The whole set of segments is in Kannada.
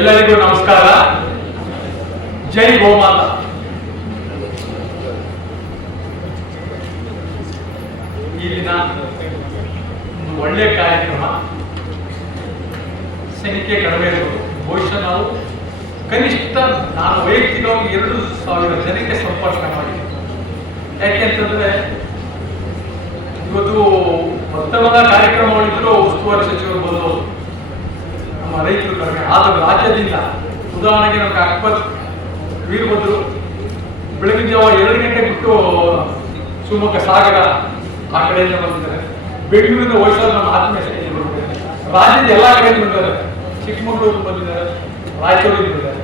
ಎಲ್ಲರಿಗೂ ನಮಸ್ಕಾರ. ಜೈ ಗೋಮಾತ. ಈ ದಿನ ಒಂದು ಒಳ್ಳೆಯ ಕಾರ್ಯಕ್ರಮ. ಸಂಖ್ಯೆ ಕಡಿಮೆ ಇರೋದು ಬಹುಶಃ ನಾವು ಕನಿಷ್ಠ ನಾನು ವೈಯಕ್ತಿಕವಾಗಿ ಎರಡು ಸಾವಿರ ಜನಕ್ಕೆ ಸಂಪರ್ಕ ಮಾಡಿ ಯಾಕೆಂತಂದ್ರೆ ಇವತ್ತು ಉತ್ತಮದ ಕಾರ್ಯಕ್ರಮಗಳಿದ್ರು ಉಸ್ತುವಾರಿ ಸಚಿವರು ಬಂದು ನಮ್ಮ ರೈತರು ಕಡಿಮೆ ಆದರೂ ರಾಜ್ಯದಿಂದ ಉದಾಹರಣೆಗೆ ನಮ್ಗೆ ಅಕ್ಬರ್ ವೀರಭದ್ರು ಬೆಳಗಿನ ಜಾವ ಎರಡು ಗಂಟೆ ಬಿಟ್ಟು ಶಿವಮೊಗ್ಗ ಸಾಗರ ಆ ಕಡೆಯಿಂದ ಬಂದಿದ್ದಾರೆ. ಬೆಂಗಳೂರಿಂದ ವಯಸ್ಸಾದ ನಮ್ಮ ಆತ್ಮೀಯ. ರಾಜ್ಯದ ಎಲ್ಲ ಕಡೆಯಿಂದ ಬಂದಿದ್ದಾರೆ. ಚಿಕ್ಕಮಗಳೂರು ಬಂದಿದ್ದಾರೆ. ರಾಯಚೂರಿಂದ ಬಂದಿದ್ದಾರೆ.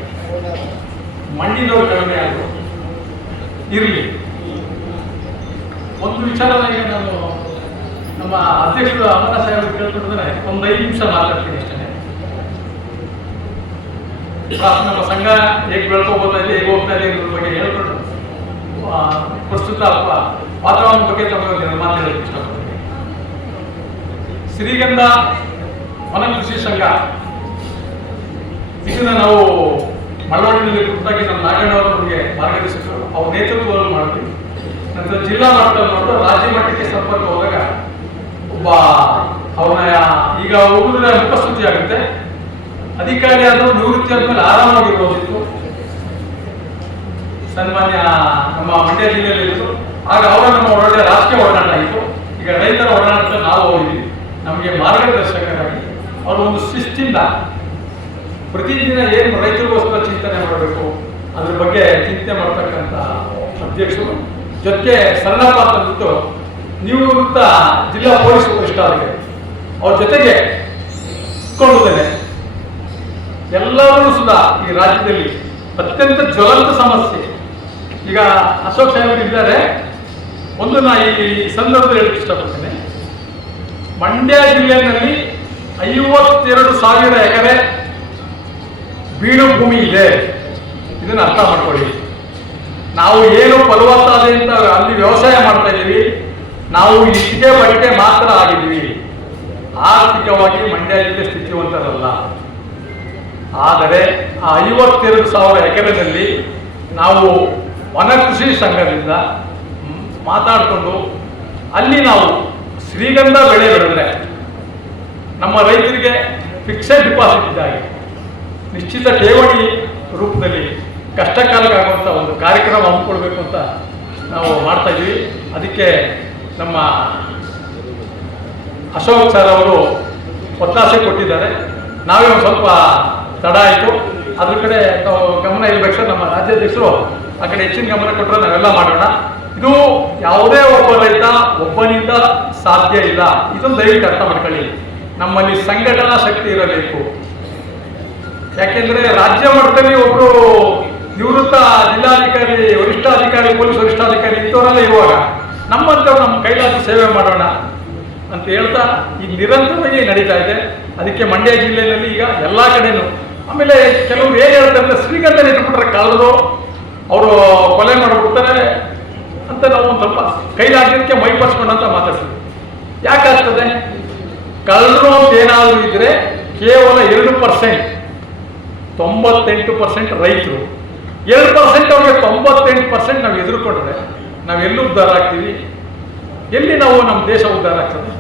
ಮಣ್ಣಿನವರು ಕಡಿಮೆ ಆದರು. ಇರಲಿ. ಒಂದು ವಿಚಾರವಾಗಿ ನಾನು ನಮ್ಮ ಅಧ್ಯಕ್ಷರು ಅಮರ ಸಾಹೇಬ್ ಕೇಳ್ಕೊಂಡ್ರೆ ಒಂದು ಐದು ನಿಮಿಷ ಮಾತಾಡ್ತೀನಿ ಅಷ್ಟೇ. ನಮ್ಮ ಸಂಘ ಹೇಗೆ ಬೆಳ್ಕೋಬೋದಾ ಹೇಗೆ ಹೋಗ್ತಾ ಇದೆ ಎಂಬುದ್ರ ಬಗ್ಗೆ ಹೇಳ್ಕೊಂಡು ಪ್ರಸ್ತುತ ವಾತಾವರಣ ಬಗ್ಗೆ ತಮ್ಮ ಒಂದು ಮಾತಾಡೋಕೆ ಇಷ್ಟಪಡ್ತೀನಿ. ಶ್ರೀಗಂಧ ವನ ಕೃಷಿ ಸಂಘ, ಇದನ್ನ ನಾವು ಮಳವಳ್ಳಿಯಲ್ಲಿ ಕುರಿತಾಗಿ ನಮ್ಮ ನಾಗಣ್ಣವರು ನಮಗೆ ಮಾರ್ಗದರ್ಶಕರು ಅವ್ರ ನೇತೃತ್ವವನ್ನು ಮಾಡಿದ್ವಿ. ನಂತರ ಜಿಲ್ಲಾ ಮಟ್ಟದಲ್ಲಿ ನೋಡಿದ್ರೆ ರಾಜ್ಯ ಮಟ್ಟಕ್ಕೆ ಸಂಪರ್ಕ ಹೋದಾಗ ಒಬ್ಬ, ಅವನ, ಈಗ ಹೋಗಿದ್ರೆ ಮುಖಸ್ತುತಿ ಆಗುತ್ತೆ ಅಧಿಕಾರಿ ಆದರೂ ನಿವೃತ್ತಿ ಆದ್ಮೇಲೆ ಆರಾಮಾಗಿರ್ಬೋದಿತ್ತು. ಸನ್ಮಾನ್ಯ ನಮ್ಮ ಮಂಡ್ಯ ಜಿಲ್ಲೆಯಲ್ಲಿ ಇತ್ತು ಆಗ ಅವರ ನಮ್ಮ ಒಳ್ಳೆ ರಾಷ್ಟ್ರೀಯ ಒಡನಾಟ ಇತ್ತು ಈಗ ರೈತರ ಒಡನಾಟ ನಾವು ಹೋಗಿದ್ವಿ ನಮಗೆ ಮಾರ್ಗದರ್ಶಕರಾಗಿ ಅವರು ಒಂದು ಶಿಸ್ತಿಂದ ಪ್ರತಿದಿನ ಏನು ರೈತರಿಗೋಸ್ಕರ ಚಿಂತನೆ ಮಾಡಬೇಕು, ಅದ್ರ ಬಗ್ಗೆ ಚಿಂತೆ ಮಾಡ್ತಕ್ಕಂಥ ಅಧ್ಯಕ್ಷರು. ಜೊತೆಗೆ ಸರಳಪ್ಪ ತಂದಿತ್ತು ನಿವೃತ್ತ ಜಿಲ್ಲಾ ಪೊಲೀಸ್ ವರಿಷ್ಠಾಧಿಕಾರಿ ಅವ್ರ ಜೊತೆಗೆ ಕೊಳ್ಳುತ್ತೇನೆ ಎಲ್ಲರೂ ಸುಧಾ ಈ ರಾಜ್ಯದಲ್ಲಿ. ಅತ್ಯಂತ ಜ್ವಲಂತ ಸಮಸ್ಯೆ. ಈಗ ಅಶೋಕ್ ಸಾಹೇಬರು ಇದ್ದಾರೆ. ಒಂದು ನಾ ಈ ಸಂದರ್ಭದಲ್ಲಿ ಹೇಳಕ್ಕೆ ಇಷ್ಟಪಡ್ತೇನೆ. ಮಂಡ್ಯ ಜಿಲ್ಲೆಯಲ್ಲಿ ಐವತ್ತೆರಡು ಸಾವಿರ ಎಕರೆ ಬೀಡು ಭೂಮಿ ಇದೆ. ಇದನ್ನು ಅರ್ಥ ಮಾಡ್ಕೊಳ್ಳಿ. ನಾವು ಏನು ಫಲವತ್ತಾದೆ ಅಂತ ಅಲ್ಲಿ ವ್ಯವಸಾಯ ಮಾಡ್ತಾ ಇದ್ದೀವಿ. ನಾವು ಇಷ್ಟೇ ಬಟ್ಟೆ ಮಾತ್ರ ಆಗಿದ್ದೀವಿ. ಆರ್ಥಿಕವಾಗಿ ಮಂಡ್ಯ ಜಿಲ್ಲೆ ಸ್ಥಿತಿವಂತರಲ್ಲ. ಆದರೆ ಆ ಐವತ್ತೆರಡು ಸಾವಿರ ಎಕರೆನಲ್ಲಿ ನಾವು ವನ ಕೃಷಿ ಸಂಘದಿಂದ ಮಾತಾಡಿಕೊಂಡು ಅಲ್ಲಿ ನಾವು ಶ್ರೀಗಂಧ ಬೆಳೆ ಬೆಳೆದ್ರೆ ನಮ್ಮ ರೈತರಿಗೆ ಫಿಕ್ಸೆಡ್ ಡಿಪಾಸಿಟ್ ಇದ್ದಾಗಿ ನಿಶ್ಚಿತ ಠೇವಣಿ ರೂಪದಲ್ಲಿ ಕಷ್ಟ ಕಾಲಕ್ಕಾಗುವಂಥ ಒಂದು ಕಾರ್ಯಕ್ರಮ ಹಮ್ಮಿಕೊಳ್ಬೇಕು ಅಂತ ನಾವು ಮಾಡ್ತಾ ಇದ್ದೀವಿ. ಅದಕ್ಕೆ ನಮ್ಮ ಅಶೋಕ್ ಸರ್ ಅವರು ಒತ್ತಾಸೆ ಕೊಟ್ಟಿದ್ದಾರೆ. ನಾವೇ ಸ್ವಲ್ಪ ತಡ ಆಯಿತು. ಅದ್ರ ಕಡೆ ಗಮನ ಇರಬೇಕು ಸರ್, ನಮ್ಮ ರಾಜ್ಯಾಧ್ಯಕ್ಷರು. ಆ ಕಡೆ ಹೆಚ್ಚಿನ ಗಮನ ಕೊಟ್ಟರೆ ನಾವೆಲ್ಲ ಮಾಡೋಣ. ಇದು ಯಾವುದೇ ಒಬ್ಬ ರೈತ, ಒಬ್ಬನಿಂದ ಸಾಧ್ಯ ಇಲ್ಲ. ಇದನ್ನು ದಯವಿಟ್ಟು ಅರ್ಥ ಮಾಡ್ಕೊಳ್ಳಿ. ನಮ್ಮಲ್ಲಿ ಸಂಘಟನಾ ಶಕ್ತಿ ಇರಬೇಕು. ಯಾಕೆಂದ್ರೆ ರಾಜ್ಯ ಮಟ್ಟದಲ್ಲಿ ಒಬ್ರು ನಿವೃತ್ತ ಜಿಲ್ಲಾಧಿಕಾರಿ, ವರಿಷ್ಠಾಧಿಕಾರಿ, ಪೊಲೀಸ್ ವರಿಷ್ಠಾಧಿಕಾರಿ ಇಂಥವರೆಲ್ಲ ಇರುವಾಗ ನಮ್ಮಂಥವ್ರು ನಮ್ಮ ಕೈಲಾದ ಸೇವೆ ಮಾಡೋಣ ಅಂತ ಹೇಳ್ತಾ ಈ ನಿರಂತರವಾಗಿ ನಡೀತಾ ಇದೆ. ಅದಕ್ಕೆ ಮಂಡ್ಯ ಜಿಲ್ಲೆಯಲ್ಲಿ ಈಗ ಎಲ್ಲ ಕಡೆನೂ ಆಮೇಲೆ ಕೆಲವರು ಏನು ಹೇಳ್ತಾರೆ ಶ್ರೀಗಂಧ ಇಟ್ಬಿಟ್ರೆ ಕಳೆದು ಅವರು ಕೊಲೆ ಮಾಡಿಬಿಡ್ತಾರೆ ಅಂತ ನಾವು ಸ್ವಲ್ಪ ಕೈಲಾಗಲಿಕ್ಕೆ ಅಂತ ಮಾತಾಡ್ತೀವಿ. ಯಾಕಾಗ್ತದೆ ಕಳ್ಳರು ಅಂತ ಏನಾದರೂ ಇದ್ರೆ ಕೇವಲ ಎರಡು ಪರ್ಸೆಂಟ್ ತೊಂಬತ್ತೆಂಟು ಪರ್ಸೆಂಟ್ ರೈತರು. ಎರಡು ಪರ್ಸೆಂಟ್ ಅವ್ರಿಗೆ ತೊಂಬತ್ತೆಂಟು ಪರ್ಸೆಂಟ್ ನಾವು ಎದುರುಕೊಂಡ್ರೆ ನಾವು ಎಲ್ಲಿ ಉದ್ಧಾರ ಆಗ್ತೀವಿ? ಎಲ್ಲಿ ನಾವು ನಮ್ಮ ದೇಶ ಉದ್ಧಾರ ಆಗ್ತದೆ?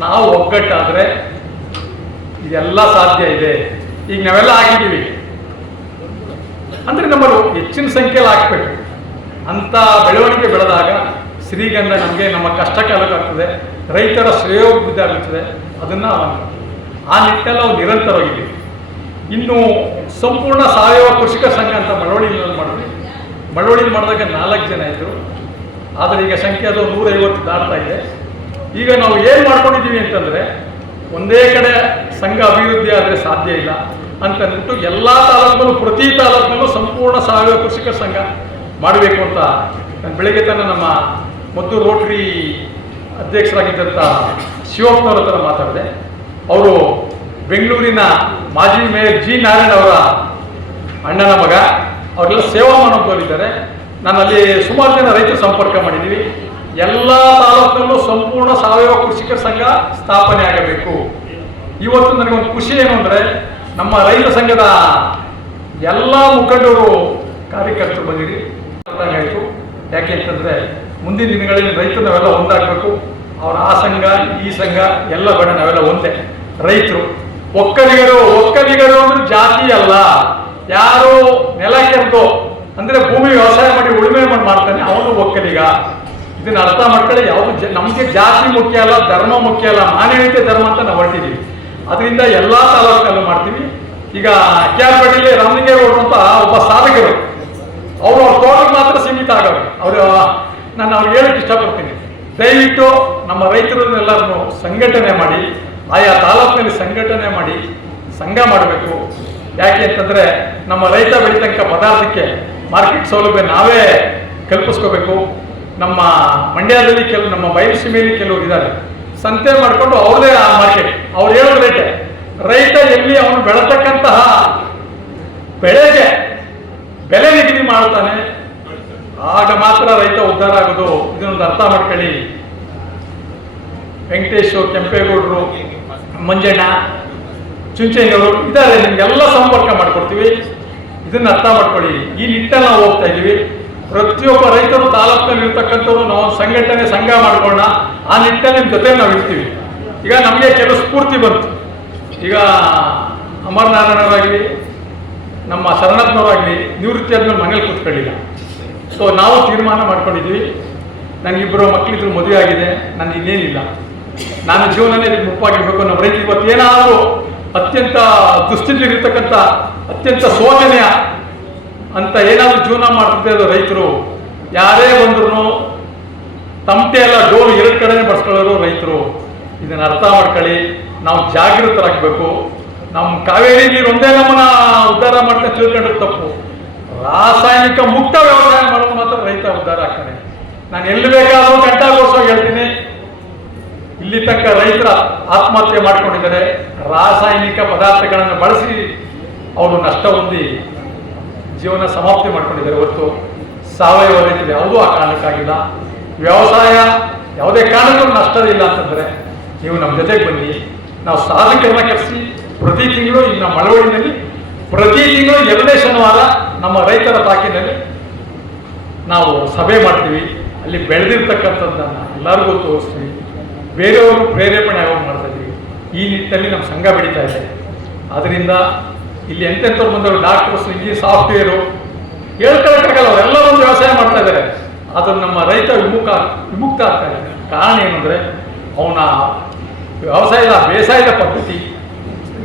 ನಾವು ಒಗ್ಗಟ್ಟಾದರೆ ಇದೆಲ್ಲ ಸಾಧ್ಯ ಇದೆ. ಈಗ ನಾವೆಲ್ಲ ಆಗಿದ್ದೀವಿ. ಅಂದರೆ ನಮ್ಮಲ್ಲಿ ಹೆಚ್ಚಿನ ಸಂಖ್ಯೆಯಲ್ಲಿ ಹಾಕ್ಬೇಕು. ಅಂಥ ಬೆಳವಣಿಗೆ ಬೆಳೆದಾಗ ಶ್ರೀಗಂಧ ನಮಗೆ ನಮ್ಮ ಕಷ್ಟ ಕಾಲಕ್ಕಾಗ್ತದೆ ರೈತರ ಶ್ರೇಯೋಭಿವೃದ್ಧಿ ಆಗುತ್ತದೆ. ಅದನ್ನು ಆ ನಿಟ್ಟಿನಲ್ಲಿ ನಾವು ನಿರಂತರವಾಗಿದ್ದೀವಿ ಇನ್ನು ಸಂಪೂರ್ಣ ಸಾವಯವ ಕೃಷಿಕ ಸಂಘ ಅಂತ ಮಳವಳ್ಳಿಯಲ್ಲಿ ಮಾಡಿದ್ವಿ. ಮಳವಳ್ಳಿಲಿ ಮಾಡಿದಾಗ ನಾಲ್ಕು ಜನ ಇದ್ದರು ಆದರೆ ಈಗ ಸಂಖ್ಯೆ ಅದು ನೂರೈವತ್ತು ದಾಟ್ತಾ ಇದೆ. ಈಗ ನಾವು ಏನು ಮಾಡ್ಕೊಂಡಿದ್ದೀವಿ ಅಂತಂದರೆ ಒಂದೇ ಕಡೆ ಸಂಘ ಅಭಿವೃದ್ಧಿ ಆದರೆ ಸಾಧ್ಯ ಇಲ್ಲ ಅಂತ ಅಂದ್ಬಿಟ್ಟು ಎಲ್ಲ ತಾಲೂಕಲ್ಲೂ ಪ್ರತಿ ತಾಲೂಕಿನಲ್ಲೂ ಸಂಪೂರ್ಣ ಸಾವಯವ ಕೃಷಿಕ ಸಂಘ ಮಾಡಬೇಕು ಅಂತ ನಾನು ಬೆಳಗ್ಗೆ ತನ ನಮ್ಮ ಮದ್ದು ರೋಟರಿ ಅಧ್ಯಕ್ಷರಾಗಿದ್ದಂಥ ಶಿವಪ್ಪನವ್ರ ಹತ್ರ ಮಾತಾಡಿದೆ. ಅವರು ಬೆಂಗಳೂರಿನ ಮಾಜಿ ಮೇಯರ್ ಜಿ ನಾರಾಯಣ ಅವರ ಅಣ್ಣನ ಮಗ. ಅವರೆಲ್ಲ ಸೇವಾ ಮಾಡೋದವರಿದ್ದಾರೆ ನಾನು ಅಲ್ಲಿ ಸುಮಾರು ಜನ ರೈತರು ಸಂಪರ್ಕ ಮಾಡಿದ್ದೀವಿ. ಎಲ್ಲ ತಾಲೂಕಲ್ಲೂ ಸಂಪೂರ್ಣ ಸಾವಯವ ಕೃಷಿಕ ಸಂಘ ಸ್ಥಾಪನೆ ಆಗಬೇಕು. ಇವತ್ತು ನನಗೊಂದು ಖುಷಿ ಏನು ಅಂದರೆ ನಮ್ಮ ರೈತ ಸಂಘದ ಎಲ್ಲ ಮುಖಂಡರು, ಕಾರ್ಯಕರ್ತರು ಬಂದಿರಿ. ಆಯಿತು ಯಾಕೆ ಅಂತಂದರೆ ಮುಂದಿನ ದಿನಗಳಲ್ಲಿ ರೈತರು ನಾವೆಲ್ಲ ಒಂದಾಗಬೇಕು. ಅವರ ಆ ಸಂಘ, ಈ ಸಂಘ, ಎಲ್ಲ ಬೇಡ ನಾವೆಲ್ಲ ಒಂದೇ. ರೈತರು, ಒಕ್ಕಲಿಗರು ಒಕ್ಕಲಿಗರು ಅಂದ್ರೆ ಜಾತಿ ಅಲ್ಲ. ಯಾರು ನೆಲ ಕೆರೆದು ಅಂದ್ರೆ ಭೂಮಿ ವ್ಯವಸಾಯ ಮಾಡಿ ಉಳುಮೆ ಮಾಡಿ ಮಾಡ್ತಾನೆ, ಅವನು ಒಕ್ಕಲಿಗ. ಇದನ್ನ ಅರ್ಥ ಮಾಡ್ಕೊಳ್ಳಿ, ಯಾವುದು ನಮಗೆ ಜಾತಿ ಮುಖ್ಯ ಅಲ್ಲ, ಧರ್ಮ ಮುಖ್ಯ ಅಲ್ಲ, ಮಾನವೀಯತೆ ಧರ್ಮ ಅಂತ ನಾವು ಹೊರಟಿದ್ದೀವಿ ಅದರಿಂದ ಎಲ್ಲ ತಾಲೂಕಲ್ಲೂ ಮಾಡ್ತೀವಿ. ಈಗ ಕ್ಯಾರ್ಪೇಟೆಯಲ್ಲಿ ರಾಮಲಿಂಗೇಗೌಡರು ಅಂತ ಒಬ್ಬ ಸಾಧಕರು. ಅವರು ಅವ್ರ ತೋಟಕ್ಕೆ ಮಾತ್ರ ಸೀಮಿತ ಆಗೋರು ಅವರು ನಾನು ಅವ್ರಿಗೆ ಹೇಳಕ್ಕೆ ಇಷ್ಟಪಡ್ತೀನಿ. ದಯವಿಟ್ಟು ನಮ್ಮ ರೈತರನ್ನೆಲ್ಲರನ್ನು ಸಂಘಟನೆ ಮಾಡಿ, ಆಯಾ ತಾಲೂಕಿನಲ್ಲಿ ಸಂಘಟನೆ ಮಾಡಿ, ಸಂಘ ಮಾಡಬೇಕು. ಯಾಕೆ ಅಂತಂದರೆ ನಮ್ಮ ರೈತ ಬೆಳೀತಕ್ಕ ಪದಾರ್ಥಕ್ಕೆ ಮಾರ್ಕೆಟ್ ಸೌಲಭ್ಯ ನಾವೇ ಕಲ್ಪಿಸ್ಕೋಬೇಕು. ನಮ್ಮ ಮಂಡ್ಯದಲ್ಲಿ ಕೆಲವು ನಮ್ಮ ಬಯಲುಸೀಮೆಯಲ್ಲಿ ಕೆಲವರು ಇದ್ದಾರೆ. ಸಂತೆ ಮಾಡಿಕೊಂಡು ಅವ್ರದೇ ಆ ಮಾರ್ಕೆಟ್ ಅವ್ರು ಹೇಳೋ ರೇಟೆ ರೈತ ಎಲ್ಲಿ ಅವನು ಬೆಳತಕ್ಕಂತಹ ಬೆಳೆಗೆ ಬೆಲೆ ನಿಗದಿ ಮಾಡ್ತಾನೆ ಆಗ ಮಾತ್ರ ರೈತ ಉದ್ಧಾರ ಆಗೋದು. ಇದನ್ನೊಂದು ಅರ್ಥ ಮಾಡ್ಕೊಳ್ಳಿ. ವೆಂಕಟೇಶು, ಕೆಂಪೇಗೌಡರು, ಮಂಜಣ್ಣ ಚುಂಚೇಗೌಡರು ಇದ್ದಾರೆ. ನಿಮ್ಗೆಲ್ಲ ಸಂಪರ್ಕ ಮಾಡಿಕೊಡ್ತೀವಿ. ಇದನ್ನ ಅರ್ಥ ಮಾಡ್ಕೊಳ್ಳಿ. ಈ ನಿಟ್ಟಲ್ಲಿ ನಾವು ಹೋಗ್ತಾ ಇದ್ದೀವಿ ಪ್ರತಿಯೊಬ್ಬ ರೈತರು ತಾಲೂಕಿನಲ್ಲಿ ಇರ್ತಕ್ಕಂಥವ್ರು ನಾವು ಸಂಘಟನೆ ಸಂಘ ಮಾಡ್ಕೊಳ್ಳೋಣ. ಆ ನಿಟ್ಟಿನಲ್ಲಿ ನಿಮ್ಮ ಜೊತೆ ನಾವು ಇರ್ತೀವಿ. ಈಗ ನಮಗೆ ಕೆಲವು ಸ್ಫೂರ್ತಿ ಬಂತು. ಈಗ ಅಮರನಾರಾಯಣರಾಗಲಿ, ನಮ್ಮ ಶರಣಪ್ಪನವರಾಗಲಿ ನಿವೃತ್ತಿ ಆದ್ಮೇಲೆ ಮನೇಲಿ ಕೂತ್ಕೊಳ್ಳಿಲ್ಲ. ಸೊ ನಾವು ತೀರ್ಮಾನ ಮಾಡ್ಕೊಂಡಿದ್ವಿ. ನನಗಿಬ್ಬರು ಮಕ್ಕಳಿದ್ರು ಮದುವೆ ಆಗಿದೆ. ನನಗೆ ಇನ್ನೇನಿಲ್ಲ. ನಾನು ಜೀವನನೇ ಇದಕ್ಕೆ ಮುಪ್ಪಾಗಿರ್ಬೇಕು ನಮ್ಮ ರೈತರು ಇವತ್ತು ಏನಾದರೂ ಅತ್ಯಂತ ದುಸ್ಥಿತಿಲಿರ್ತಕ್ಕಂಥ ಅತ್ಯಂತ ಶೋಚನೀಯ ಅಂತ ಏನಾದರೂ ಜೀವನ ಮಾಡ್ತಿದ್ದೆ ರೈತರು, ಯಾರೇ ಬಂದ್ರು ತಮಟೆ ಎಲ್ಲ ಡೋಲು ಎರಡು ಕಡೆನೇ ಬಡ್ಸ್ಕೊಳ್ಳೋರು ರೈತರು. ಇದನ್ನು ಅರ್ಥ ಮಾಡ್ಕೊಳ್ಳಿ. ನಾವು ಜಾಗೃತರಾಗಬೇಕು. ನಮ್ಮ ಕಾವೇರಿ ನೀರು ಒಂದೇ ನಮ್ಮನ್ನ ಉದ್ಧಾರ ಮಾಡ್ತಾ ತಿಳ್ಕೊಂಡ್ರೆ ತಪ್ಪು. ರಾಸಾಯನಿಕ ಮುಕ್ತ ವ್ಯವಸಾಯ ಮಾಡೋದು ಮಾತ್ರ ರೈತ ಉದ್ಧಾರ ಆಗ್ತಾನೆ. ನಾನು ಎಲ್ಲಿ ಬೇಕಾದರೂ ಗಂಟಾಗೋಸ್ಕರ ಹೇಳ್ತೀನಿ. ಇಲ್ಲಿ ತಕ್ಕ ರೈತರ ಆತ್ಮಹತ್ಯೆ ಮಾಡ್ಕೊಂಡಿದ್ದಾರೆ. ರಾಸಾಯನಿಕ ಪದಾರ್ಥಗಳನ್ನು ಬಳಸಿ ಅವರು ನಷ್ಟ ಹೊಂದಿ ಜೀವನ ಸಮಾಪ್ತಿ ಮಾಡ್ಕೊಂಡಿದ್ದಾರೆ. ಹೊರತು ಸಾವಯವ ರೈತರು ಯಾವುದೂ ಆ ಕಾರಣಕ್ಕಾಗಿಲ್ಲ. ವ್ಯವಸಾಯ ಯಾವುದೇ ಕಾರಣಕ್ಕೂ ನಷ್ಟವಿಲ್ಲ ಅಂತಂದರೆ ನೀವು ನಮ್ಮ ಜೊತೆಗೆ ಬನ್ನಿ. ನಾವು ಸಾಧಕರನ್ನ ಕರೆಸಿ, ಪ್ರತಿ ತಿಂಗಳು ನಮ್ಮ ಮಳವಳ್ಳಿನಲ್ಲಿ, ಪ್ರತಿ ತಿಂಗಳು ಎರಡನೇ ಶನಿವಾರ ನಮ್ಮ ರೈತರ ತಾಕಿನಲ್ಲಿ ನಾವು ಸಭೆ ಮಾಡ್ತೀವಿ. ಅಲ್ಲಿ ಬೆಳೆದಿರ್ತಕ್ಕಂಥದ್ದನ್ನು ಎಲ್ಲರಿಗೂ ತೋರಿಸ್ತೀವಿ. ಬೇರೆಯವರು ಪ್ರೇರೇಪಣೆ ಯಾವಾಗ ಮಾಡ್ತಾ ಇದ್ದೀವಿ. ಈ ನಿಟ್ಟಿನಲ್ಲಿ ನಮ್ಮ ಸಂಘ ಬೆಳೀತಾ ಇದೆ. ಅದರಿಂದ ಇಲ್ಲಿ ಎಂತೆಂಥವ್ರು ಬಂದವರು, ಡಾಕ್ಟರ್ಸ್ ಇಂಜಿನಿಯರ್ ಸಾಫ್ಟ್ವೇರು ಹೇಳ್ಕೊಳಕ್ಕಾಗಲ್ಲ ಅವರೆಲ್ಲ ಒಂದು ವ್ಯವಸಾಯ ಮಾಡ್ತಾ ಇದ್ದಾರೆ. ಅದನ್ನು ನಮ್ಮ ರೈತ ವಿಮುಖ ವಿಮುಕ್ತ ಆಗ್ತಾ ಇದೆ ಕಾರಣ ಏನಂದರೆ, ಅವನ ವ್ಯವಸಾಯದ ಬೇಸಾಯದ ಪದ್ಧತಿ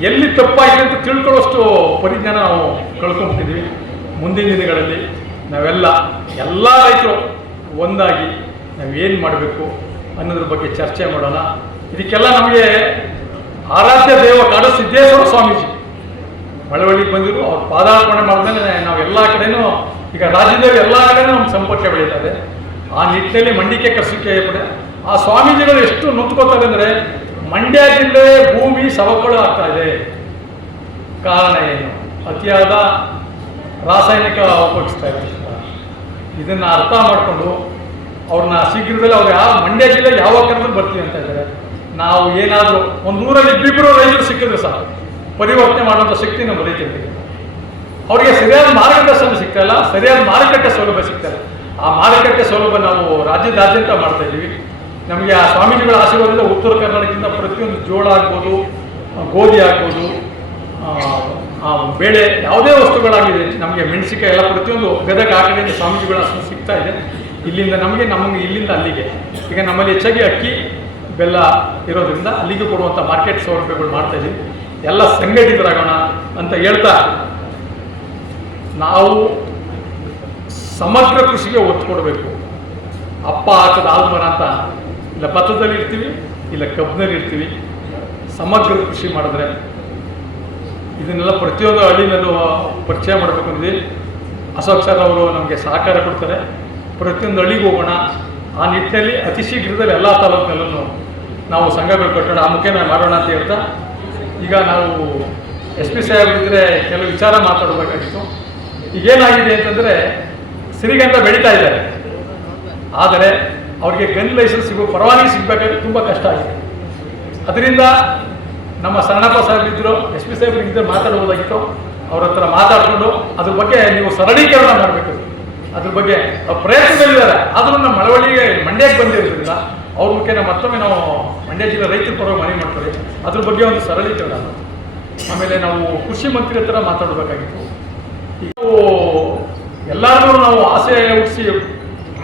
ಎಲ್ಲಿ ತಪ್ಪಾಗಿದೆ ಅಂತ ತಿಳ್ಕೊಳ್ಳೋಷ್ಟು ಪರಿಜ್ಞಾನ ನಾವು ಕಳ್ಕೊಂಡ್ಬಿಟ್ಟಿದ್ವಿ ಮುಂದಿನ ದಿನಗಳಲ್ಲಿ ನಾವೆಲ್ಲ ಎಲ್ಲ ರೈತರು ಒಂದಾಗಿ ನಾವೇನು ಮಾಡಬೇಕು ಅನ್ನೋದ್ರ ಬಗ್ಗೆ ಚರ್ಚೆ ಮಾಡೋಣ. ಇದಕ್ಕೆಲ್ಲ ನಮಗೆ ಆರಾಧ್ಯ ದೇವ ಕಾಡು ಸಿದ್ದೇಶ್ವರ ಸ್ವಾಮೀಜಿ ಮಳವಳ್ಳಿಗೆ ಬಂದಿರು ಅವ್ರು ಪಾದಾರ್ಪಣೆ ಮಾಡಿದ್ಮೇಲೆ ನಾವೆಲ್ಲ ಕಡೆಯೂ ಈಗ ರಾಜ್ಯದಲ್ಲಿ ಎಲ್ಲ ಕಡೆ ನಮ್ಮ ಸಂಪರ್ಕ ಬೆಳೀತದೆ. ಆ ನಿಟ್ಟಿನಲ್ಲಿ ಮಂಡಿಕೆ ಕಸಕ್ಕೆ ಪಡೆ ಆ ಸ್ವಾಮೀಜಿಗಳು ಎಷ್ಟು ನೊಂದ್ಕೋತಾರೆ ಅಂದರೆ ಮಂಡ್ಯ ಜಿಲ್ಲೆ ಭೂಮಿ ಸವಕಳು ಆಗ್ತಾ ಇದೆ. ಕಾರಣ ಏನು? ಅತಿಯಾದ ರಾಸಾಯನಿಕ ಉಪಯೋಗಿಸ್ತಾ ಇದೆ ಇದನ್ನು ಅರ್ಥ ಮಾಡಿಕೊಂಡು ಅವ್ರನ್ನ ಶೀಘ್ರದಲ್ಲಿ ಅವ್ರು ಯಾವ ಮಂಡ್ಯ ಜಿಲ್ಲೆ ಯಾವ ಕರೆದು ಬರ್ತೀವಿ ಅಂತ ಇದ್ದಾರೆ. ನಾವು ಏನಾದರೂ ಒಂದು ಊರಲ್ಲಿ ಇಬ್ಬಿಬ್ಬರು ರೈತರು ಸಿಕ್ಕಿದ್ರೆ ಸಾಕು. ಪರಿವರ್ತನೆ ಮಾಡುವಂಥ ಶಕ್ತಿ ನಮ್ಮ ರೈತರಿಗೆ ಅವರಿಗೆ ಸರಿಯಾದ ಮಾರ್ಗದರ್ಶನ ಸಿಗ್ತಾ ಇಲ್ಲ, ಸರಿಯಾದ ಮಾರುಕಟ್ಟೆ ಸೌಲಭ್ಯ ಸಿಗ್ತಾ ಆ ಮಾರುಕಟ್ಟೆ ಸೌಲಭ್ಯ ನಾವು ರಾಜ್ಯದಾದ್ಯಂತ ಮಾಡ್ತಾ ಇದ್ದೀವಿ. ನಮಗೆ ಆ ಸ್ವಾಮೀಜಿಗಳ ಆಶೀರ್ವಾದದಿಂದ ಉತ್ತರ ಕರ್ನಾಟಕದಿಂದ ಪ್ರತಿಯೊಂದು ಜೋಳ ಆಗ್ಬೋದು ಗೋಧಿ ಆಗ್ಬೋದು ಬೇಳೆ ಯಾವುದೇ ವಸ್ತುಗಳಾಗಿದೆ, ನಮಗೆ ಮೆಣಸಿಕಾಯಿ ಎಲ್ಲ ಪ್ರತಿಯೊಂದು ಗದಗ ಆ ಸ್ವಾಮೀಜಿಗಳ ಆಶೀರ್ವಾದ ಸಿಗ್ತಾ ಇದೆ. ಇಲ್ಲಿಂದ ನಮಗೆ ನಮಗೆ ಇಲ್ಲಿಂದ ಅಲ್ಲಿಗೆ. ಈಗ ನಮ್ಮಲ್ಲಿ ಹೆಚ್ಚಾಗಿ ಅಕ್ಕಿ, ಬೆಲ್ಲ ಇರೋದ್ರಿಂದ ಅಲ್ಲಿಗೆ ಕೊಡುವಂಥ ಮಾರ್ಕೆಟ್ ಸೌಲಭ್ಯಗಳು ಮಾಡ್ತಾ ಇದ್ದೀವಿ. ಎಲ್ಲ ಸಂಘಟಿತರಾಗೋಣ ಅಂತ ಹೇಳ್ತಾ ನಾವು ಸಮಗ್ರ ಕೃಷಿಗೆ ಒತ್ತು ಕೊಡಬೇಕು. ಅಪ್ಪ ಹಾಕದ ಆಲ್ಮರ ಅಂತ ಇಲ್ಲ ಭತ್ತದಲ್ಲಿ ಇರ್ತೀವಿ, ಇಲ್ಲ ಕಬ್ಬಿನಲ್ಲಿ ಇರ್ತೀವಿ. ಸಮಗ್ರ ಕೃಷಿ ಮಾಡಿದ್ರೆ ಇದನ್ನೆಲ್ಲ ಪ್ರತಿಯೊಂದು ಹಳ್ಳಿನಲ್ಲೂ ಪರಿಚಯ ಮಾಡಬೇಕು ಅಂದ್ವಿ ಅಶೋಕ್ ಸರ್ ಅವರು ನಮಗೆ ಸಹಕಾರ ಕೊಡ್ತಾರೆ. ಪ್ರತಿಯೊಂದು ಹಳ್ಳಿಗೆ ಹೋಗೋಣ. ಆ ನಿಟ್ಟಿನಲ್ಲಿ ಅತಿ ಶೀಘ್ರದಲ್ಲಿ ಎಲ್ಲ ತಾಲೂಕಿನಲ್ಲೂ ನಾವು ಸಂಘಗಳು ಕಟ್ಟೋಣ. ಆ ಮುಖೇನ ಮಾಡೋಣ ಅಂತ ಹೇಳ್ತಾ. ಈಗ ನಾವು ಎಸ್ ಪಿ ಸಾಹೇಬರಿದ್ರೆ ಕೆಲವು ವಿಚಾರ ಮಾತಾಡಬೇಕಾಗಿತ್ತು. ಈಗೇನಾಗಿದೆ ಅಂತಂದರೆ ಸಿರಿಗಂಧ ಬೆಳೀತಾ ಇದ್ದಾರೆ. ಆದರೆ ಅವ್ರಿಗೆ ಗನ್ ಲೈಸೆನ್ಸ್ ಸಿಗೋ ಪರವಾನಗಿ ಸಿಗಬೇಕಾದ್ರೆ ತುಂಬ ಕಷ್ಟ ಆಗಿದೆ. ಅದರಿಂದ ನಮ್ಮ ಸರಣಪ್ಪ ಸಾಹೇಬ್ ಇದ್ರು, ಎಸ್ ಪಿ ಸಾಹೇಬ್ ಇದ್ದರೆ ಮಾತಾಡಬಹುದಾಗಿತ್ತು. ಅವ್ರ ಹತ್ರ ಮಾತಾಡಿಕೊಂಡು ಅದ್ರ ಬಗ್ಗೆ ನೀವು ಸರಳೀಕರಣ ಮಾಡಬೇಕು. ಅದ್ರ ಬಗ್ಗೆ ಪ್ರಯತ್ನದಲ್ಲಿದ್ದಾರೆ. ಆದರೂ ನಮ್ಮ ಮಳವಳ್ಳಿಗೆ ಮಂಡ್ಯಕ್ಕೆ ಬಂದಿರೋದ್ರಿಂದ ಅವ್ರ ಮುಖೇನ ಮತ್ತೊಮ್ಮೆ ನಾವು ಮಂಡ್ಯ ಜಿಲ್ಲೆ ರೈತರು ಪರವಾಗಿ ಮನವಿ ಮಾಡ್ತೀವಿ ಅದ್ರ ಬಗ್ಗೆ ಒಂದು ಸರಳೀಕರಣ ಆಮೇಲೆ ನಾವು ಕೃಷಿ ಮಂತ್ರಿ ಹತ್ರ ಮಾತಾಡಬೇಕಾಗಿತ್ತು. ಎಲ್ಲರಿಗೂ ನಾವು ಆಸೆ ಹುಟ್ಟಿಸಿ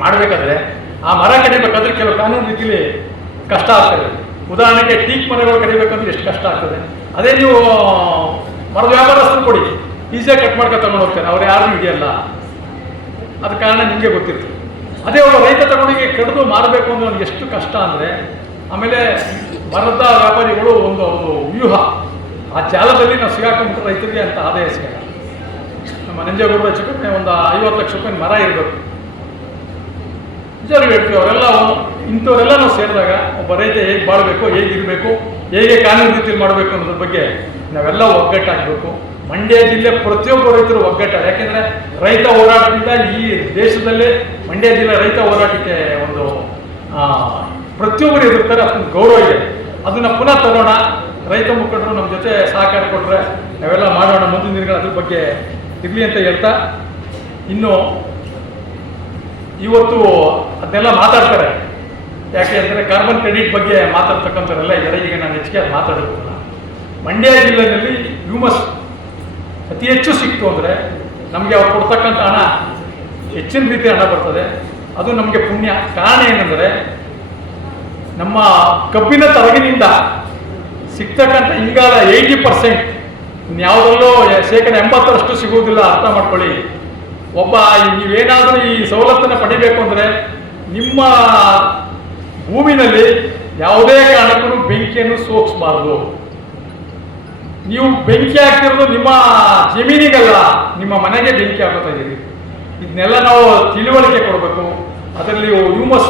ಮಾಡಬೇಕಾದ್ರೆ ಆ ಮರ ಕಡಿಬೇಕಾದ್ರೆ ಕೆಲವು ಕಾನೂನು ರೀತಿಯಲ್ಲಿ ಕಷ್ಟ ಆಗ್ತದೆ. ಉದಾಹರಣೆಗೆ ಟೀಕ್ ಮರಗಳು ಕಡಿಬೇಕಂದ್ರೆ ಎಷ್ಟು ಕಷ್ಟ ಆಗ್ತದೆ. ಅದೇ ನೀವು ಮರದ ವ್ಯಾಪಾರಸ್ಥರು ಕೊಡಿ. ಈಸಿಯಾಗಿ ಕಟ್ ಮಾಡ್ಕೊಂಡು ತಗೊಂಡು ಹೋಗ್ತಾರೆ. ಅವ್ರು ಯಾರು ಹಿಡಿಯಲ್ಲ. ಅದ ಕಾರಣ ನಿಮಗೆ ಗೊತ್ತಿರ್ತದೆ. ಅದೇ ಒಬ್ಬ ರೈತ ತಗೊಂಡಿಗೆ ಕಡಿದು ಮಾರಬೇಕು ಅಂದ್ರೆ ಎಷ್ಟು ಕಷ್ಟ ಅಂದರೆ, ಆಮೇಲೆ ಮರದ ವ್ಯಾಪಾರಿಗಳು ಒಂದು ಒಂದು ವ್ಯೂಹ. ಆ ಜಾಲದಲ್ಲಿ ನಾವು ಸಿಗಾಕೊಂಡ್ಬಿಟ್ಟು ರೈತರಿಗೆ ಅಂತ ಆದಾಯ ಸಿಗಲ್ಲ. ನಂಜೇಗೌಡರು ಹೆಚ್ಚು ಒಂದು ಐವತ್ತು ಲಕ್ಷ ರೂಪಾಯಿ ಮರ ಇರಬೇಕು ನಿಜವಾಗಿ ಹೇಳ್ತೀವಿ, ಅವರೆಲ್ಲ ಇಂಥವರೆಲ್ಲ ನಾವು ಸೇರಿದಾಗ ಒಬ್ಬ ರೈತ ಹೇಗೆ ಬಾಳಬೇಕು ಹೇಗಿರಬೇಕು ಹೇಗೆ ಕಾನೂನು ರೀತಿಯಲ್ಲಿ ಮಾಡಬೇಕು ಅನ್ನೋದ್ರ ಬಗ್ಗೆ ನಾವೆಲ್ಲ ಒಗ್ಗಟ್ಟಾಗಬೇಕು. ಮಂಡ್ಯ ಜಿಲ್ಲೆ ಪ್ರತಿಯೊಬ್ಬ ರೈತರು ಒಗ್ಗಟ್ಟಾರೆ ಯಾಕೆಂದರೆ ರೈತ ಹೋರಾಟದಿಂದ ಈ ದೇಶದಲ್ಲೇ ಮಂಡ್ಯ ಜಿಲ್ಲೆ ರೈತ ಹೋರಾಟಕ್ಕೆ ಒಂದು ಪ್ರತಿಯೊಬ್ಬರು ಎದುರ್ತಾರೆ ಅದೊಂದು ಗೌರವ ಇದೆ. ಅದನ್ನು ಪುನಃ ತಗೋಣ, ರೈತ ಮುಖಂಡರು ನಮ್ಮ ಜೊತೆ ಸಹಕಾರ ಕೊಟ್ಟರೆ ನಾವೆಲ್ಲ ಮಾಡೋಣ, ಮುಂದಿನ ದಿನಗಳು ಅದ್ರ ಬಗ್ಗೆ ಇರಲಿ ಅಂತ ಹೇಳ್ತಾ, ಇನ್ನು ಇವತ್ತು ಅದನ್ನೆಲ್ಲ ಮಾತಾಡ್ತಾರೆ. ಯಾಕೆ ಅಂದರೆ ಕಾರ್ಬನ್ ಕ್ರೆಡಿಟ್ ಬಗ್ಗೆ ಮಾತಾಡ್ತಕ್ಕಂಥವರೆಲ್ಲ ಇದ್ದಾರೆ, ಈಗ ನಾನು ಹೆಚ್ಚಿಗೆ ಅದು ಮಾತಾಡೋದಿಲ್ಲ ಮಂಡ್ಯ ಜಿಲ್ಲೆಯಲ್ಲಿ ಹ್ಯೂಮಸ್ ಅತಿ ಹೆಚ್ಚು ಸಿಕ್ತು ಅಂದರೆ ನಮಗೆ ಅವ್ರು ಕೊಡ್ತಕ್ಕಂಥ ಹಣ, ಹೆಚ್ಚಿನ ರೀತಿ ಹಣ ಬರ್ತದೆ. ಅದು ನಮಗೆ ಪುಣ್ಯ. ಕಾರಣ ಏನಂದರೆ ನಮ್ಮ ಕಬ್ಬಿನ ತರಗಿನಿಂದ ಸಿಗ್ತಕ್ಕಂಥ ಇಂಗಾಲ ಏಯ್ಟಿ ಪರ್ಸೆಂಟ್ ಇನ್ಯಾವುದರಲ್ಲೂ ಶೇಕಡ ಎಂಬತ್ತರಷ್ಟು ಸಿಗುವುದಿಲ್ಲ, ಅರ್ಥ ಮಾಡ್ಕೊಳ್ಳಿ. ಒಬ್ಬ ನೀವೇನಾದರೂ ಈ ಸವಲತ್ತನ್ನು ಪಡಿಬೇಕು ಅಂದರೆ ನಿಮ್ಮ ಭೂಮಿನಲ್ಲಿ ಯಾವುದೇ ಕಾರಣಕ್ಕೂ ಬೆಂಕಿಯನ್ನು ಸೋಕಿಸಬಾರ್ದು. ನೀವು ಬೆಂಕಿ ಹಾಕ್ತಿರೋದು ನಿಮ್ಮ ಜಮೀನಿಗಲ್ಲ, ನಿಮ್ಮ ಮನೆಗೆ ಬೆಂಕಿ ಹಾಕೋತಾ ಇದ್ದೀರಿ. ಇದನ್ನೆಲ್ಲ ನಾವು ತಿಳುವಳಿಕೆ ಕೊಡಬೇಕು. ಅದರಲ್ಲಿ ಹ್ಯೂಮಸ್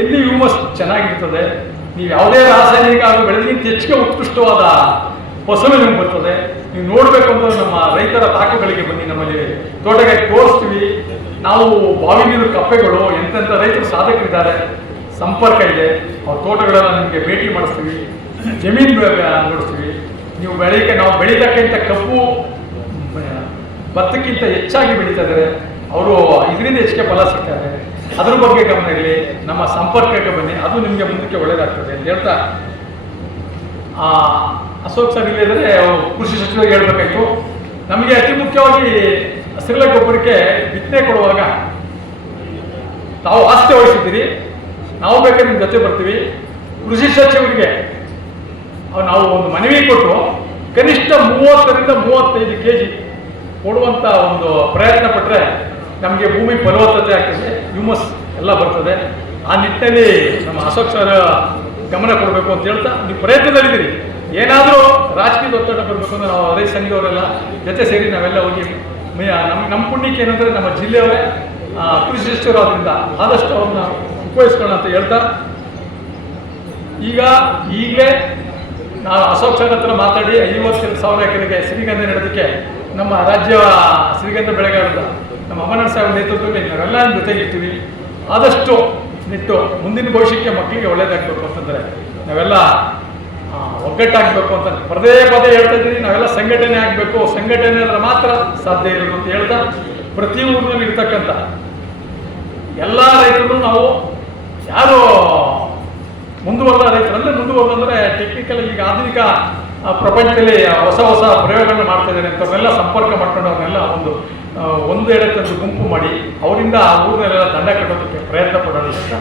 ಎಲ್ಲಿ ಹ್ಯೂಮಸ್ ಚೆನ್ನಾಗಿರ್ತದೆ, ನೀವು ಯಾವುದೇ ರಾಸಾಯನಿಕ ಬೆಳೆದ ಹೆಚ್ಚಿಗೆ ಉತ್ಕೃಷ್ಟವಾದ ಫಸಲು ನಿಮ್ಗೆ ಬರ್ತದೆ ನೀವು ನೋಡಬೇಕು ಅಂತ ನಮ್ಮ ರೈತರ ತಾಕುಗಳಿಗೆ ಬನ್ನಿ ನಮ್ಮಲ್ಲಿ ತೋಟಗಾರಿಕೆ ತೋರಿಸ್ತೀವಿ. ನಾವು ಬಾವಿ ನೀರು ಕಪ್ಪೆಗಳು ಎಂತೆಂಥ ರೈತರು ಸಾಧಕರಿದ್ದಾರೆ ಸಂಪರ್ಕ ಇದೆ. ಅವ್ರ ತೋಟಗಳೆಲ್ಲ ನಿಮಗೆ ಭೇಟಿ ಮಾಡಿಸ್ತೀವಿ. ಜಮೀನು ನೋಡಿಸ್ತೀವಿ. ನೀವು ಬೆಳೀಕೆ ನಾವು ಬೆಳೀತಕ್ಕಂಥ ಕಬ್ಬು ಮ, ಭತ್ತಕ್ಕಿಂತ ಹೆಚ್ಚಾಗಿ ಬೆಳೀತಾ ಅವರು ಇದರಿಂದ ಹೆಚ್ಚಿಗೆ ಫಲ ಸಿಗ್ತಾರೆ ಅದ್ರ ಬಗ್ಗೆ ಗಮನ ಇರಲಿ. ನಮ್ಮ ಸಂಪರ್ಕಕ್ಕೆ ಬನ್ನಿ. ಅದು ನಿಮಗೆ ಮುಂದಕ್ಕೆ ಒಳ್ಳೇದಾಗ್ತದೆ ಅಂತ ಹೇಳ್ತಾ ಆ, ಅಶೋಕ್ ಸರ್ ಇಲ್ಲದ್ರೆ ಕೃಷಿ ಸಚಿವರಿಗೆ ಹೇಳ್ಬೇಕಾಯ್ತು. ನಮಗೆ ಅತಿ ಮುಖ್ಯವಾಗಿ ಹಸಿರಲೆ ಗೊಬ್ಬರಕ್ಕೆ ಬಿತ್ತನೆ ಕೊಡುವಾಗ ತಾವು ಆಸ್ತಿ ವಹಿಸಿದ್ದೀರಿ. ನಾವು ಬೇಕಾದ್ರೆ ನಿಮ್ಮ ಜೊತೆ ಬರ್ತೀವಿ. ಕೃಷಿ ಸಚಿವರಿಗೆ ನಾವು ಒಂದು ಮನವಿ ಕೊಟ್ಟು ಕನಿಷ್ಠ ಮೂವತ್ತರಿಂದ ಮೂವತ್ತೈದು ಕೆ ಜಿ ಕೊಡುವಂಥ ಒಂದು ಪ್ರಯತ್ನ ಪಟ್ಟರೆ ನಮಗೆ ಭೂಮಿ ಫಲವತ್ತತೆ ಆಗ್ತದೆ ಹ್ಯೂಮಸ್ ಎಲ್ಲ ಬರ್ತದೆ. ಆ ನಿಟ್ಟಿನಲ್ಲಿ ನಮ್ಮ ಅಶೋಕ್ ಸರ್ ಗಮನ ಕೊಡಬೇಕು ಅಂತ ಹೇಳ್ತಾ, ನೀವು ಪ್ರಯತ್ನದಲ್ಲಿದ್ದೀರಿ. ಏನಾದರೂ ರಾಜಕೀಯದ ಒತ್ತಡ ಬರಬೇಕು ಅಂದ್ರೆ ನಾವು ಅದೇ ಸಂಘದವರೆಲ್ಲ ಜೊತೆ ಸೇರಿ ನಾವೆಲ್ಲ ಹೋಗಿ ನಮ್ಮ ನಮ್ಮ ಪುಣ್ಯಕ್ಕೆ ಏನಂದರೆ ನಮ್ಮ ಜಿಲ್ಲೆಯವರೇ ಆ, ಆದ್ದರಿಂದ ಆದಷ್ಟು ಅವ್ರನ್ನ ಉಪಯೋಗಿಸ್ಕೊಳ್ಳೋಣ ಅಂತ ಹೇಳ್ತಾ. ಈಗ ಈಗಲೇ ನಾವು ಅಶೋಕ್ ಸರ್ ಹತ್ರ ಮಾತಾಡಿ ಐವತ್ತೆರಡು ಸಾವಿರ ಎಕರೆಗೆ ಸಿರಿಗಂಧ ನೆಡೋದಕ್ಕೆ ನಮ್ಮ ರಾಜ್ಯ ಸಿರಿಗಂಧ ಬೆಳೆಗಾರರ ನಮ್ಮ ಅಮರನಾಥ ಸಾಹೇಬ್ ನೇತೃತ್ವದಲ್ಲಿ ನಾವೆಲ್ಲ ಜೊತೆಗಿರ್ತೀವಿ ಆದಷ್ಟು ನಿಟ್ಟು ಮುಂದಿನ ಭವಿಷ್ಯಕ್ಕೆ ಮಕ್ಕಳಿಗೆ ಒಳ್ಳೆಯದಾಗಬೇಕು ಅಂತಂದರೆ ನಾವೆಲ್ಲ ಒಗ್ಗಟ್ಟಾಗಬೇಕು ಅಂತ ಪದೇ ಪದೇ ಹೇಳ್ತಾ ಇದ್ದೀವಿ, ನಾವೆಲ್ಲ ಸಂಘಟನೆ ಆಗಬೇಕು, ಸಂಘಟನೆ ಅಂದ್ರೆ ಮಾತ್ರ ಸಾಧ್ಯ ಇರೋದು ಅಂತ ಹೇಳ್ತಾ ಪ್ರತಿ ಊರಿನಲ್ಲಿ ಇರ್ತಕ್ಕಂಥ ಎಲ್ಲ ರೈತರು ನಾವು ಯಾರು ಮುಂದುವರೆದ ರೈತರು ಅಂದರೆ ಮುಂದುವರೆದಂದ್ರೆ ಟೆಕ್ನಿಕಲ್ ಈಗ ಆಧುನಿಕ ಪ್ರಪಂಚದಲ್ಲಿ ಹೊಸ ಹೊಸ ಪ್ರಯೋಗಗಳನ್ನ ಮಾಡ್ತಾ ಇದ್ದಾರೆ ಅಂತವ್ರನ್ನೆಲ್ಲ ಸಂಪರ್ಕ ಮಾಡ್ಕೊಂಡು ಅವ್ರನ್ನೆಲ್ಲ ಒಂದು ಒಂದು ಎಡತ್ತೊಂದು ಗುಂಪು ಮಾಡಿ ಅವರಿಂದ ಆ ಊರಿನಲ್ಲೆಲ್ಲ ದಂಡ ಕಟ್ಟೋದಕ್ಕೆ ಪ್ರಯತ್ನ ಪಡೋದ್ರಿಂದ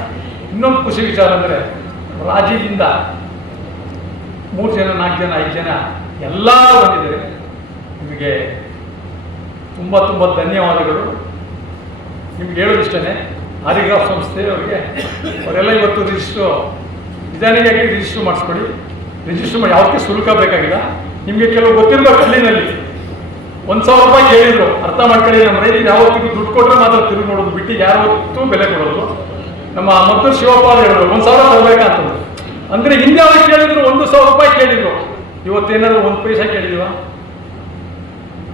ಇನ್ನೊಂದು ಖುಷಿ ವಿಚಾರ ಅಂದರೆ ರಾಜ್ಯದಿಂದ ಮೂರು ಜನ, ನಾಲ್ಕು ಜನ, ಐದು ಜನ ಎಲ್ಲ ಬಂದಿದ್ದಾರೆ. ನಿಮಗೆ ತುಂಬ ತುಂಬ ಧನ್ಯವಾದಗಳು. ನಿಮ್ಗೆ ಹೇಳೋದಿಷ್ಟೇ ಆರಿಗ್ರಾಫ್ ಸಂಸ್ಥೆಯವರಿಗೆ ಅವರೆಲ್ಲ ಇವತ್ತು ರಿಜಿಸ್ಟ್ರು ನಿಧಾನಿಗಾಗಿ ರಿಜಿಸ್ಟ್ರ್ ಮಾಡಿಸ್ಕೊಳ್ಳಿ ರಿಜಿಸ್ಟ್ರ್ ಮಾಡಿ, ಯಾವುದಕ್ಕೆ ಶುಲ್ಕ ಬೇಕಾಗಿಲ್ಲ. ನಿಮಗೆ ಕೆಲವು ಗೊತ್ತಿರಬೇಕು ಹಳ್ಳಿನಲ್ಲಿ. ಒಂದು ಸಾವಿರ ರೂಪಾಯಿ ಕೇಳಿದ್ರು ಅರ್ಥ ಮಾಡ್ಕೊಳ್ಳಿ ನಮ್ಮ ರೈತರು ಯಾವತ್ತಿಗೂ ದುಡ್ಡು ಕೊಟ್ಟರೆ ಮಾತ್ರ ತಿರುಗಿ ನೋಡೋದು ಬಿಟ್ಟು ಯಾವತ್ತೂ ಬೆಲೆ ಕೊಡೋದು. ನಮ್ಮ ಮತ್ತು ಅವ್ರು ಹೇಳಿದ್ರು, ಒಂದು ಸಾವಿರ ತರಬೇಕಾ ಅಂತಂದ್ರು. ಅಂದರೆ ಹಿಂದೆ ಅವ್ರು ಕೇಳಿದ್ರು, ಒಂದು ಸಾವಿರ ರೂಪಾಯಿ ಕೇಳಿದ್ರು. ಇವತ್ತೇನಾದ್ರು ಒಂದು ಪೈಸಾ ಕೇಳಿದೀವ?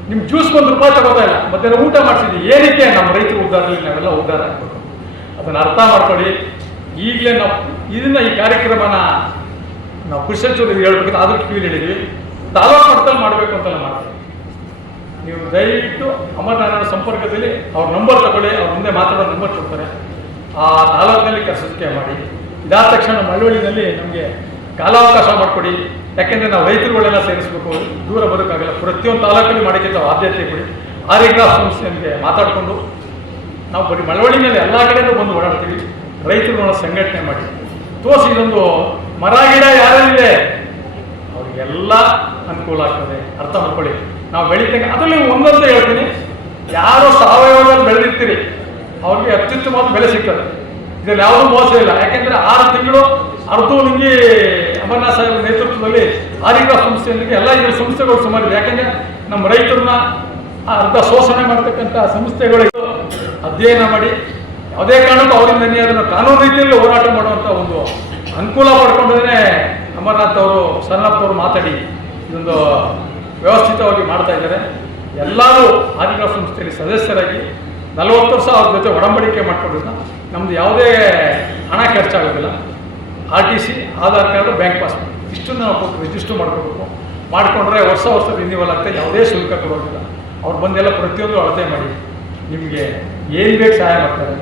ನಿಮ್ ಜ್ಯೂಸ್ ಒಂದು ರೂಪಾಯಿ ತಗೋತಾ ಇಲ್ಲ. ಮಧ್ಯಾಹ್ನ ಊಟ ಮಾಡಿಸಿದ್ವಿ. ಏನಕ್ಕೆ ನಮ್ಮ ರೈತರು ಉದ್ದಾರದಲ್ಲಿ ನಾವೆಲ್ಲ ಉದ್ದಾರ ಅದನ್ನ ಅರ್ಥ ಮಾಡ್ಕೊಳ್ಳಿ. ಈಗಲೇ ನಾವು ಇದನ್ನ ಈ ಕಾರ್ಯಕ್ರಮನ ನಾವು ಕೃಷಿಚೂರು ಹೇಳ್ಬೇಕಂತ ಅದ್ರ ಕಿವಿಲಿ ಹೇಳಿದ್ವಿ. ತಾಲೂಕು ಮಟ್ಟದಲ್ಲಿ ಮಾಡಬೇಕು ಅಂತ ನಾವು ಮಾಡ್ತೀವಿ ನೀವು ದಯವಿಟ್ಟು ಅಮರನಾರಾಯಣ ಸಂಪರ್ಕದಲ್ಲಿ ಅವ್ರ ನಂಬರ್ ತಗೊಳ್ಳಿ. ಅವ್ರ ಮುಂದೆ ಮಾತಾಡೋ ನಂಬರ್ ಕೊಡ್ತಾರೆ. ಆ ತಾಲೂಕಿನಲ್ಲಿ ಕೆಲಸಕ್ಕೆ ಮಾಡಿ. ಇದಾದ ತಕ್ಷಣ ಮಳವಳ್ಳಿನಲ್ಲಿ ನಮಗೆ ಕಾಲಾವಕಾಶ ಮಾಡಿಕೊಡಿ. ಯಾಕೆಂದರೆ ನಾವು ರೈತರುಗಳೆಲ್ಲ ಸೇರಿಸ್ಬೇಕು, ದೂರ ಬರೋಕ್ಕಾಗಲ್ಲ. ಪ್ರತಿಯೊಂದು ತಾಲೂಕಲ್ಲಿ ಮಾಡೋಕ್ಕೆ ನಾವು ಆದ್ಯತೆ ಕೊಡಿ. ಆರ್ಯಗ್ರಾಫ್ ಸಂಸ್ಥೆಗೆ ಮಾತಾಡಿಕೊಂಡು ನಾವು ಬರೀ ಮಳವಳ್ಳಿನಲ್ಲಿ ಎಲ್ಲ ಕಡೆಯೂ ಬಂದು ಓಡಾಡ್ತೀವಿ. ರೈತರುಗಳ ಸಂಘಟನೆ ಮಾಡಿ. ತೋರಿಸಿ ಇದೊಂದು ಮರ, ಗಿಡ ಯಾರಿದೆ ಅವ್ರಿಗೆಲ್ಲ ಅನುಕೂಲ ಆಗ್ತದೆ. ಅರ್ಥ ಮಾಡ್ಕೊಳ್ಳಿ. ನಾವು ಬೆಳಿತಂಗೆ ಅದರಲ್ಲಿ ಒಂದೊಂದು ಹೇಳ್ತೀನಿ. ಯಾರು ಸಾವಯವದಲ್ಲಿ ಬೆಳೆದಿರ್ತೀರಿ, ಅವ್ರಿಗೆ ಅತ್ಯುತ್ತಮವಾದ ಬೆಲೆ ಸಿಗ್ತದೆ. ಇದರಲ್ಲಿ ಯಾವುದೂ ಮೋಸ ಇಲ್ಲ. ಯಾಕೆಂದ್ರೆ ಆರು ತಿಂಗಳು ಅರ್ಧ ನಿಮಗೆ ಅಮರನಾಥ್ ಸಾಹೇಬ್ ನೇತೃತ್ವದಲ್ಲಿ ಆರಿಗ ಸಂಸ್ಥೆಯೊಂದಿಗೆ ಎಲ್ಲ ಇದರ ಸಂಸ್ಥೆಗಳು ಇದೆ. ಯಾಕೆಂದ್ರೆ ನಮ್ಮ ರೈತರನ್ನ ಅರ್ಧ ಶೋಷಣೆ ಮಾಡ್ತಕ್ಕಂಥ ಸಂಸ್ಥೆಗಳಿಗೆ ಅಧ್ಯಯನ ಮಾಡಿ ಯಾವುದೇ ಕಾರಣಕ್ಕೂ ಅವರಿಂದ ಅದನ್ನು ಕಾನೂನು ರೀತಿಯಲ್ಲಿ ಹೋರಾಟ ಮಾಡುವಂಥ ಒಂದು ಅನುಕೂಲ ಪಡ್ಕೊಂಡ್ರೆ ಅಮರನಾಥ್ ಅವರು ಸನ್ನಪ್ಪ ಅವರು ಮಾತಾಡಿ ಇದೊಂದು ವ್ಯವಸ್ಥಿತವಾಗಿ ಮಾಡ್ತಾ ಇದ್ದಾರೆ. ಎಲ್ಲರೂ ಆದಿಗಳ ಸಂಸ್ಥೆಯಲ್ಲಿ ಸದಸ್ಯರಾಗಿ ನಲವತ್ತು ವರ್ಷ ಅವ್ರ ಜೊತೆ ಒಡಂಬಡಿಕೆ ಮಾಡ್ಕೊಂಡಿದ್ದ ನಮ್ದು ಯಾವುದೇ ಹಣ ಖರ್ಚಾಗೋದಿಲ್ಲ. R T C, Aadhaar card, bank passbook. ಇಷ್ಟನ್ನು ನಾವು ರಿಜಿಸ್ಟರ್ ಮಾಡ್ಕೋಬೇಕು. ಮಾಡಿಕೊಂಡ್ರೆ ವರ್ಷ ವರ್ಷ ರಿನ್ಯೂವಲ್ ಅಂತ ಯಾವುದೇ ಶುಲ್ಕ ಕೊಡೋದಿಲ್ಲ ಅವ್ರು ಬಂದೆಲ್ಲ ಪ್ರತಿಯೊಂದು ಅಳತೆ ಮಾಡಿ. ನಿಮಗೆ ಏನು ಬೇಕು ಸಹಾಯ ಮಾಡ್ತಾರೆ.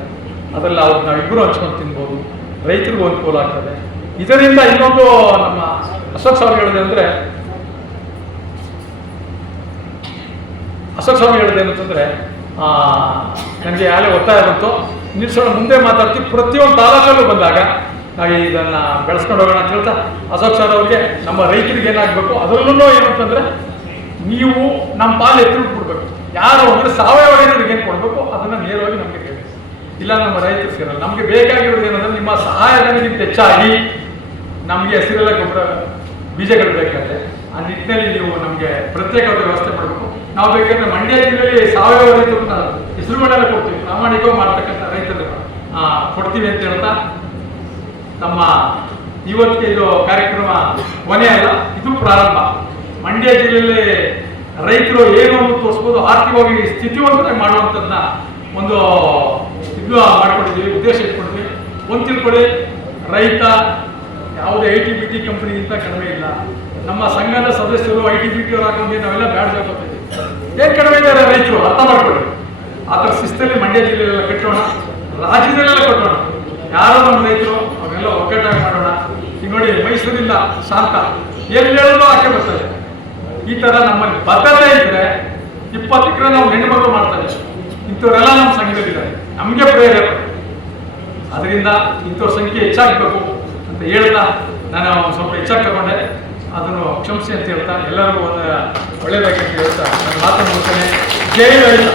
ಅದರಲ್ಲಿ ಅವ್ರು ನಾವಿಬ್ಬರು ಹಂಚ್ಕೊಂಡು ತಿನ್ಬೋದು. ರೈತರಿಗೂ ಅನುಕೂಲ ಆಗ್ತದೆ. ಇದರಿಂದ ಇನ್ನೊಂದು ನಮ್ಮ ಅಶೋಕ್ ಸ್ವಾಮಿ ಹೇಳಿದೆ ಅಂದರೆ, ಅಶೋಕ್ ಸ್ವಾಮಿ ಹೇಳಿದೆ ಅಂತಂದರೆ ನನಗೆ ಯಾರೇ ಒತ್ತಾಯ ಬಂತು ನಿಲ್ಸೋಣ ಮುಂದೆ ಮಾತಾಡ್ತೀವಿ. ಪ್ರತಿಯೊಂದು ತಾಲೂಕಲ್ಲೂ ಬಂದಾಗ ನಾವು ಇದನ್ನು ಬೆಳೆಸ್ಕೊಂಡು ಹೋಗೋಣ ಅಂತ ಹೇಳ್ತಾ, ಅಶೋಕ್ ಸರ್ ಅವ್ರಿಗೆ ನಮ್ಮ ರೈತರಿಗೆ ಏನಾಗಬೇಕು, ಅದರಲ್ಲೂ ಏನು ಅಂತಂದರೆ ನೀವು ನಮ್ಮ ಪಾಲು ಎತ್ತಿ ಕೊಡಬೇಕು. ಯಾರು ಅಂದರೆ ಸಾವಯವ ರೈತರಿಗೆ ಏನು ಕೊಡಬೇಕು, ಅದನ್ನು ನೇರವಾಗಿ ನಮಗೆ ಕೇಳಿ. ಇಲ್ಲ, ನಮ್ಮ ರೈತರು ಸೇರಲ್ಲ ನಮಗೆ ಬೇಕಾಗಿರೋದು ಏನಂದ್ರೆ ನಿಮ್ಮ ಸಹಾಯಧನಗಿಂತ ಹೆಚ್ಚಾಗಿ ನಮಗೆ ಹಸಿರೆಲ್ಲ ಗೊಬ್ಬರ ಬೀಜಗಳು ಬೇಕಾದ್ರೆ, ಆ ನಿಟ್ಟಿನಲ್ಲಿ ನೀವು ನಮಗೆ ಪ್ರತ್ಯೇಕವಾದ ವ್ಯವಸ್ಥೆ ಮಾಡಬೇಕು ನಾವು ಬೇಕಾದ್ರೆ ಮಂಡ್ಯ ಜಿಲ್ಲೆಯಲ್ಲಿ ಸಾವಯವ ರೈತರನ್ನ ಹೆಸರು ಮಾಡಲ್ಲ ಕೊಡ್ತೀವಿ. ಪ್ರಾಮಾಣಿಕವಾಗಿ ಮಾಡ್ತಕ್ಕಂಥ ಕೊಡ್ತೀವಿ ಅಂತ ಹೇಳ್ತಾ ನಮ್ಮ ಇವತ್ತಿನ ಕಾರ್ಯಕ್ರಮ ಕೊನೆ ಅಲ್ಲ ಇದು ಪ್ರಾರಂಭ. ಮಂಡ್ಯ ಜಿಲ್ಲೆಯಲ್ಲಿ ರೈತರು ಏನು ತೋರಿಸ್ಬೋದು, ಆರ್ಥಿಕವಾಗಿ ಸ್ಥಿತಿವಂತನೆ ಮಾಡುವಂಥದ್ದನ್ನ ಒಂದು ಇದು ಮಾಡ್ಕೊಂಡಿದ್ದೀವಿ, ಉದ್ದೇಶ ಇಟ್ಕೊಂಡಿದ್ವಿ ಒಂದು ತಿಳ್ಕೊಳ್ಳಿ, ರೈತ ಯಾವುದೇ ಐ ಟಿ ಬಿ ಟಿ ಕಂಪ್ನಿಗಿಂತ ಕಡಿಮೆ ಇಲ್ಲ. ನಮ್ಮ ಸಂಘದ ಸದಸ್ಯರು ಐ ಟಿ ಬಿ ಟಿ ಅವ್ರು ಹಾಕೊಂಡು ನಾವೆಲ್ಲ ಬ್ಯಾಡ್ ಹಾಕೋತೀವಿ ಏನು ಕಡಿಮೆ ಇದ್ದಾರೆ ರೈತರು, ಅರ್ಥ ಮಾಡ್ಕೊಳ್ಳಿ. ಆ ಥರ ಶಿಸ್ತಲ್ಲಿ ಮಂಡ್ಯ ಜಿಲ್ಲೆಯಲ್ಲೆಲ್ಲ ಕಟ್ಟೋಣ. ರಾಜ್ಯದಲ್ಲೆಲ್ಲ ಕೊಟ್ಟೋಣ ಯಾರೋ ನಮ್ಮ ರೈತರು ಅವರೆಲ್ಲ ಒಗ್ಗಟ್ಟಾಗಿ ಮಾಡೋಣ. ಈಗ ನೋಡಿ, ಮೈಸೂರಿಂದ ಶಾಂತ. ಎಲ್ಲಿ ಹೇಳಿದ್ರು ಆಕೆ ಬರ್ತದೆ. ಈ ಥರ ನಮ್ಮಲ್ಲಿ ಬದ್ಧತೆ ಇದ್ರೆ ಇಪ್ಪತ್ತು ಎಕರೆ ನಾವು ಹೆಣ್ಣುಮಕ್ಕಳು ಮಾಡ್ತಾರೆ ಇಂಥವರೆಲ್ಲ ನಮ್ಮ ಸಂಘದಲ್ಲಿದ್ದಾರೆ. ನಮಗೆ ಪ್ರೇರೇಪ ಅದರಿಂದ ಇಂಥವ್ರ ಸಂಖ್ಯೆ ಹೆಚ್ಚಾಗಬೇಕು ಅಂತ ಹೇಳ್ತಾ ನಾನು ಸ್ವಲ್ಪ ಹೆಚ್ಚಾಗಿ ತಗೊಂಡೆ. ಅದನ್ನು ಕ್ಷಮಿಸಿ ಅಂತ ಹೇಳ್ತಾ ಎಲ್ಲರಿಗೂ ಒಂದು ಒಳ್ಳೆಯದಾಗಿ ಹೇಳ್ತಾ ನಾನು ಮಾತನ್ನು ಜೈ ರೈತ.